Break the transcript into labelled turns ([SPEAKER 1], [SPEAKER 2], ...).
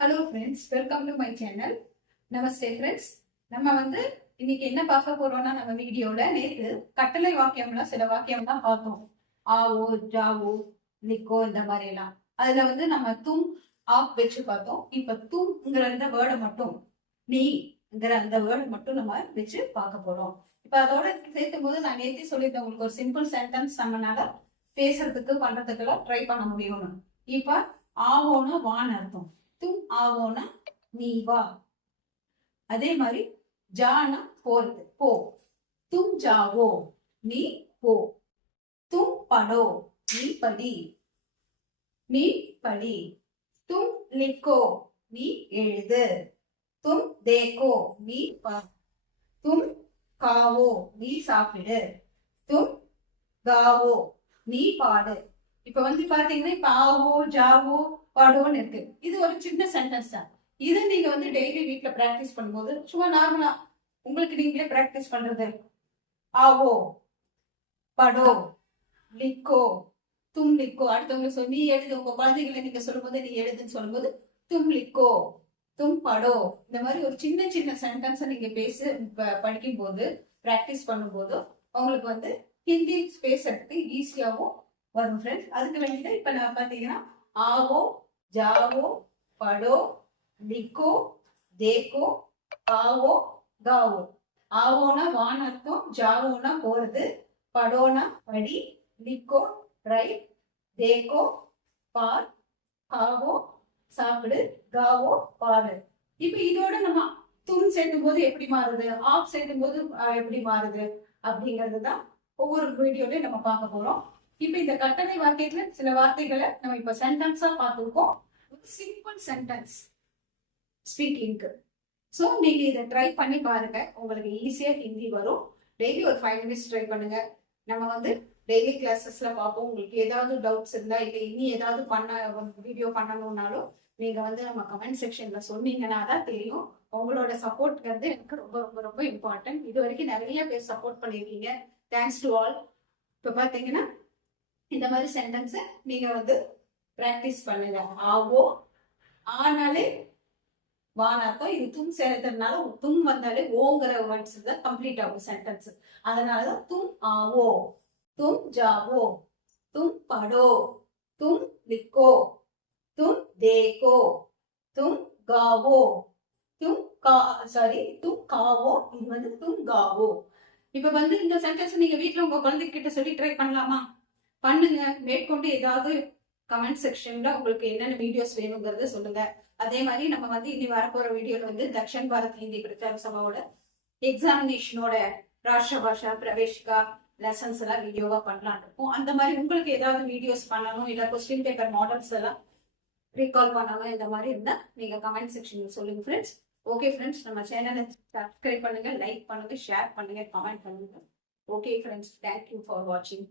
[SPEAKER 1] Hello friends welcome to my channel namaste friends நம்ம வந்து இன்னைக்கு என்ன பார்க்க போறோம்னா நம்ம வீடியோல நேற்று கட்டளை வாக்கியம்லாம் சில வாக்கியம்லாம் பார்த்தோம். ஆவோ ஜாவோ நிக்கோ இந்த மாதிரி எல்லாம் அதுல வந்து நம்ம தும் ஆப் வச்சு பார்த்தோம். இப்ப தும்ங்கிற அந்த வேர்டை மட்டும் நீங்கிற அந்த வேர்டை மட்டும் நம்ம வச்சு பார்க்க போறோம். இப்ப அதோட சேர்த்தும் போது நான் நேத்தி சொல்லியிருந்தேன் உங்களுக்கு ஒரு சிம்பிள் சென்டென்ஸ் நம்மளால பேசுறதுக்கு பண்றதுக்கெல்லாம் ட்ரை பண்ண முடியும்னு. இப்ப ஆவோன்னு வான்னு அர்த்தம். தும் ஆவோனா நீ வா அதே மாதிரி ஜானா போறது. போ. தும் ஜாவோ. நீ போ. தும் படோ. நீ படி. நீ படி. தும் லிக்கோ நீ எழுது. தும் தேக்கோ. நீ பார் தும் காவோ. நீ சாப்பிடு. தும் காவோ. நீ பாடு. இப்ப வந்து பாத்தீங்கன்னா இப்ப ஆவோ ஜாவோ பாடுவோன்னு இருக்கு. இது ஒரு சின்ன சென்டென்ஸ் தான். இது நீங்க வந்து டெய்லி வீட்டில் பிராக்டிஸ் பண்ணும்போது சும்மா நார்மலா உங்களுக்கு நீங்களே பிராக்டிஸ் பண்றது. ஆவோ படோ லிக்கோ தும் லிக்கோ. அடுத்தவங்க சொல்லி நீ எழுது. உங்க குழந்தைகளை நீங்க சொல்லும்போது நீ எழுதுன்னு சொல்லும்போது தும் லிக்கோ தும் படோ. இந்த மாதிரி ஒரு சின்ன சின்ன சென்டென்ஸை நீங்க பேச ப- படிக்கும்போது பிராக்டிஸ் பண்ணும்போது உங்களுக்கு வந்து ஹிந்தி பேசுறதுக்கு ஈஸியாகவும் வரும் ஃப்ரெண்ட்ஸ் அதுக்கு வேண்டிட்டு இப்போ நான் பார்த்தீங்கன்னா ஆவோ ஜாவோ படோ லிக்கோ தேக்கோ காவோ காவோ. ஆவோனா வான் அர்த்தம் ஜாவோனா போகிறது படோனா படி லிக்கோ ரைட் தேக்கோ பார் காவோ சாப்பிடு காவோ பாடு. இப்போ இதோட நம்ம தும் சேர்க்கும் போது எப்படி மாறுது? ஆப் சேர்க்கும் போது எப்படி மாறுது? அப்படிங்கிறது தான் ஒவ்வொரு வீடியோலையும் நம்ம பார்க்க போறோம். இப்ப இந்த கட்டளை வாக்கியத்துல சில வார்த்தைகளை நம்ம இப்ப சென்டென்ஸா பார்த்துருக்கோம். சிம்பிள் சென்டென்ஸ் ஸ்பீக்கிங்க்கு ஸோ நீங்க இதை ட்ரை பண்ணி பாருங்க. உங்களுக்கு ஈஸியா ஹிந்தி வரும். டெய்லி ஒரு ஃபைவ் மினிட்ஸ் ட்ரை பண்ணுங்க. நம்ம வந்து டெய்லி கிளாஸஸ்ல பார்ப்போம். உங்களுக்கு ஏதாவது டவுட்ஸ் இருந்தா இல்லை இனி ஏதாவது பண்ண வீடியோ பண்ணணும்னாலும் நீங்க வந்து நம்ம கமெண்ட் செக்ஷன்ல சொன்னீங்கன்னா தான் தெரியும். உங்களோட சப்போர்ட் வந்து எனக்கு ரொம்ப ரொம்ப ரொம்ப இம்பார்ட்டன்ட் இது வரைக்கும் நிறைய பேர் சப்போர்ட் பண்ணியிருக்கீங்க. தேங்க்ஸ் டு ஆல் இப்போ பார்த்தீங்கன்னா இந்த மாதிரி சென்டென்ஸை நீங்க வந்து ப்ராக்டிஸ் பண்ணுங்க. ஆவோ ஆனாலே வானார்த்தம் இது தும் சேர்த்ததுனால தும் வந்தாலே ஓங்கிற வேர்ட்ஸ் தான் கம்ப்ளீட் ஆகும் சென்டென்ஸ் அதனால தான் தும் ஆவோ தும் ஜாவோ தும் படோ தும் லிக்கோ தும் தேக்கோ தும் காவோ தும் கா சாரி தும் காவோ இது வந்து தும் காவோ. இப்ப வந்து இந்த சென்டென்ஸ் நீங்க வீட்டுல உங்க குழந்தைகிட்ட சொல்லி ட்ரை பண்ணலாமா? பண்ணுங்க. மேற்கொண்டு ஏதாவது கமெண்ட் செக்ஷன்ல உங்களுக்கு என்னென்ன வீடியோஸ் வேணுங்கிறத சொல்லுங்க. அதே மாதிரி நம்ம வந்து இனி வரப்போற வீடியோல வந்து தக்ஷன் பாரத் ஹிந்தி பிரச்சார சபாவோட எக்ஸாமினேஷனோட ராஷ்டிர பாஷா பிரவேஷிகா லெசன்ஸ் எல்லாம் வீடியோவா பண்ணலாம்னு இருக்கோம். அந்த மாதிரி உங்களுக்கு ஏதாவது வீடியோஸ் பண்ணணும் இல்ல கொஸ்டின் பேப்பர் மாடல்ஸ் எல்லாம் ரீகால் பண்ணணும் இந்த மாதிரி இருந்தா நீங்க கமெண்ட் செக்ஷன்ல சொல்லுங்க ஃப்ரெண்ட்ஸ் ஓகே ஃப்ரெண்ட்ஸ் நம்ம சேனலை சப்ஸ்கிரைப் பண்ணுங்க லைக் பண்ணுங்க ஷேர் பண்ணுங்க கமெண்ட் பண்ணுங்க. ஓகே ஃப்ரெண்ட்ஸ் தேங்க்யூ ஃபார் வாட்சிங்